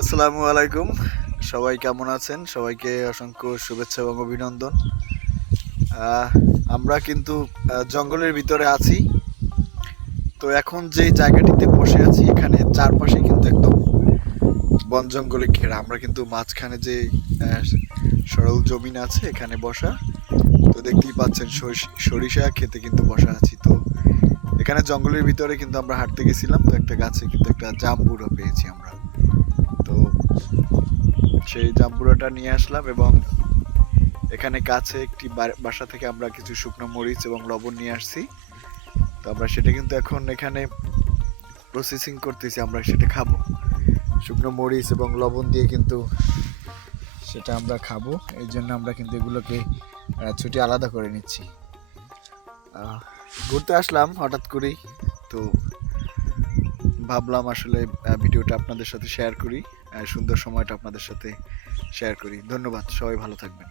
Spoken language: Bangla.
আসসালামু আলাইকুম। সবাই কেমন আছেন? সবাইকে অসংখ্য শুভেচ্ছা এবং অভিনন্দন। আহ, আমরা কিন্তু জঙ্গলের ভিতরে আছি। তো এখন যে জায়গাটিতে বসে আছি এখানে চারপাশে কিন্তু একদম বন জঙ্গলে ঘেরা। আমরা কিন্তু মাঝখানে যে আহ, সরল জমিন আছে এখানে বসা। তো দেখতেই পাচ্ছেন সরিষা খেতে কিন্তু বসা আছি। তো এখানে জঙ্গলের ভিতরে কিন্তু আমরা হাঁটতে গেছিলাম, তো একটা গাছে কিন্তু একটা জাম্বুরা পেয়েছি আমরা। তো সেই জাম্বুরাটা নিয়ে আসলাম এবং এখানে কাছে একটি বাসা থেকে আমরা কিছু শুকনো মরিচ এবং লবণ নিয়ে আসছি। তো আমরা সেটা কিন্তু এখন এখানে প্রসেসিং করতেছি, আমরা সেটা খাবো। শুকনো মরিচ এবং লবণ দিয়ে কিন্তু সেটা আমরা খাবো। এই জন্য আমরা কিন্তু এগুলোকে ছুটি আলাদা করে নিচ্ছি। ঘুরতে আসলাম হঠাৎ করেই, তো ভাবলাম আসলে ভিডিওটা আপনাদের সাথে শেয়ার করি, সুন্দর সময়টা আপনাদের সাথে শেয়ার করি। ধন্যবাদ, সবাই ভালো থাকবেন।